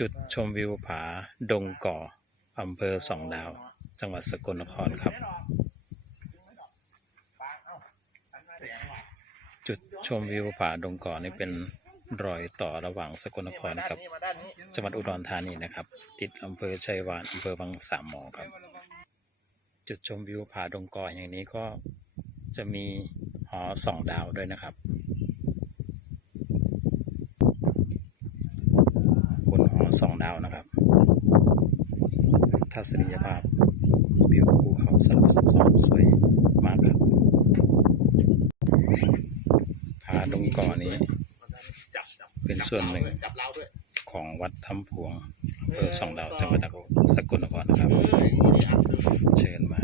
จุดชมวิวผาดงก่ออำเภอสองดาว จังหวัดสกลนครครับ จุดชมวิวผาดงก่อนี่เป็นรอยต่อระหว่างสกลนครกับจังหวัดอุดรธานีนะครับ ติดอำเภอชัยวานอำเภอวังสามหมอครับ จุดชมวิวผาดงก่ออย่างนี้ก็จะมีหอสองดาวด้วยนะครับ สองดาวนะครับ ทัศนียภาพวิวภูเขาสลับซับซ้อนสวยมากครับผาดงก่อนี้เป็นส่วนหนึ่งของวัดถ้ำพวงอำเภอสองดาวจังหวัดสกลนครนะครับ เชิญมา